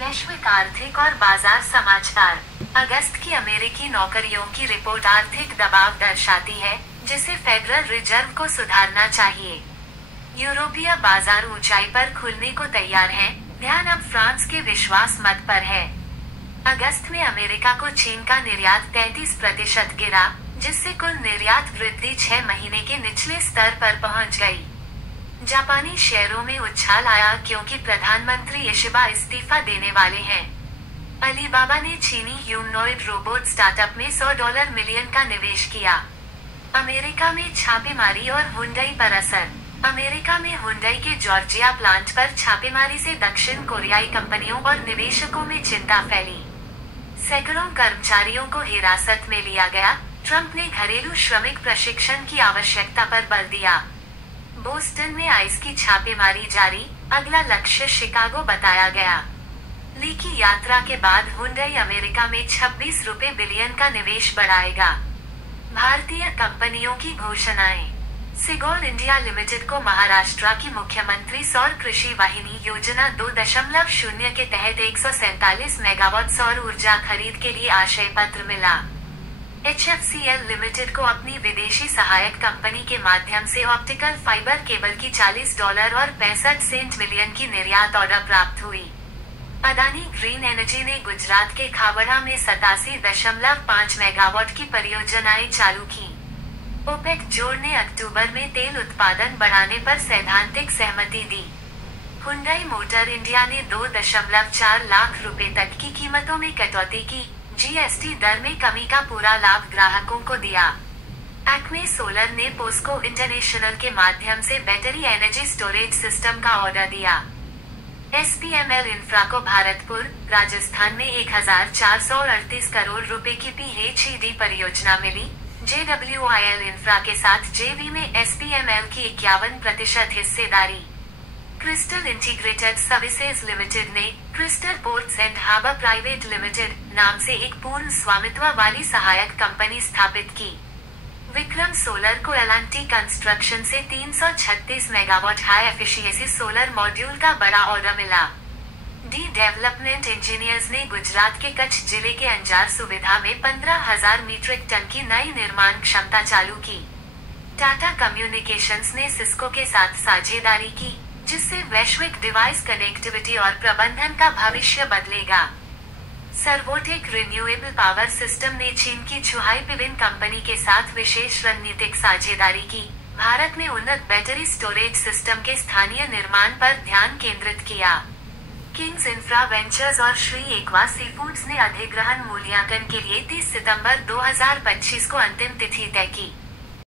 वैश्विक आर्थिक और बाजार समाचार। अगस्त की अमेरिकी नौकरियों की रिपोर्ट आर्थिक दबाव दर्शाती है, जिसे फेडरल रिजर्व को सुधारना चाहिए। यूरोपीय बाजार ऊंचाई पर खुलने को तैयार हैं, ध्यान अब फ्रांस के विश्वास मत पर है। अगस्त में अमेरिका को चीन का निर्यात 33% गिरा, जिससे कुल निर्यात वृद्धि 6 महीने के निचले स्तर पर पहुंच गई। जापानी शेयरों में उछाल आया क्योंकि प्रधानमंत्री यशिबा इस्तीफा देने वाले हैं। अलीबाबा ने चीनी ह्यूमनॉइड रोबोट स्टार्टअप में $100 मिलियन का निवेश किया। अमेरिका में छापेमारी और हुंडई पर असर। अमेरिका में हुंडई के जॉर्जिया प्लांट पर छापेमारी से दक्षिण कोरियाई कंपनियों और निवेशकों में चिंता फैली। सैकड़ों कर्मचारियों को हिरासत में लिया गया। ट्रंप ने घरेलू श्रमिक प्रशिक्षण की आवश्यकता पर बल दिया। बोस्टन में आइस की छापेमारी जारी, अगला लक्ष्य शिकागो बताया गया। ली की यात्रा के बाद हुंडई अमेरिका में ₹26 बिलियन का निवेश बढ़ाएगा। भारतीय कंपनियों की घोषणाएं। सिगोल इंडिया लिमिटेड को महाराष्ट्र की मुख्यमंत्री सौर कृषि वाहिनी योजना 2.0 के तहत 147 मेगावाट सौर ऊर्जा खरीद के लिए आशय पत्र मिला। HFCL लिमिटेड को अपनी विदेशी सहायक कंपनी के माध्यम से ऑप्टिकल फाइबर केबल की $40 और 65 मिलियन की निर्यात ऑर्डर प्राप्त हुई। अदानी ग्रीन एनर्जी ने गुजरात के खावड़ा में 87.5 मेगावाट की परियोजनाएं चालू की। ओपेक जोड़ ने अक्टूबर में तेल उत्पादन बढ़ाने पर सैद्धांतिक सहमति दी। हुंडई मोटर इंडिया ने 2.4 लाख रुपए तक की कीमतों में कटौती की। GST दर में कमी का पूरा लाभ ग्राहकों को दिया। एक्मे सोलर ने पोस्को इंटरनेशनल के माध्यम से बैटरी एनर्जी स्टोरेज सिस्टम का ऑर्डर दिया। SPML इंफ्रा को भारतपुर, राजस्थान में 1438 करोड़ रुपए की PHED परियोजना मिली। JWIL इंफ्रा के साथ JV में SPML की 51% हिस्सेदारी। क्रिस्टल इंटीग्रेटेड सर्विसेज लिमिटेड ने crystal ports and harbour private limited नाम से एक पूर्ण स्वामित्व वाली सहायक कंपनी स्थापित की। विक्रम सोलर को एलांटी कंस्ट्रक्शन से 336 megawatt high efficiency solar module का बड़ा ऑर्डर मिला। डी डेवलपमेंट इंजीनियर्स ने गुजरात के कच्छ जिले के अंजार सुविधा में 15,000 मीट्रिक टन की नई निर्माण क्षमता चालू की। टाटा कम्युनिकेशंस ने सिस्को के साथ साझेदारी की, जिससे वैश्विक डिवाइस कनेक्टिविटी और प्रबंधन का भविष्य बदलेगा। सर्वोटेक रिन्यूएबल पावर सिस्टम ने चीन की चुहाई पिविन कंपनी के साथ विशेष रणनीतिक साझेदारी की। भारत में उन्नत बैटरी स्टोरेज सिस्टम के स्थानीय निर्माण पर ध्यान केंद्रित किया। किंग्स इंफ्रा वेंचर्स और श्री एक्वा सीफूड्स ने अधिग्रहण मूल्यांकन के लिए 30 सितंबर 2025 को अंतिम तिथि तय की।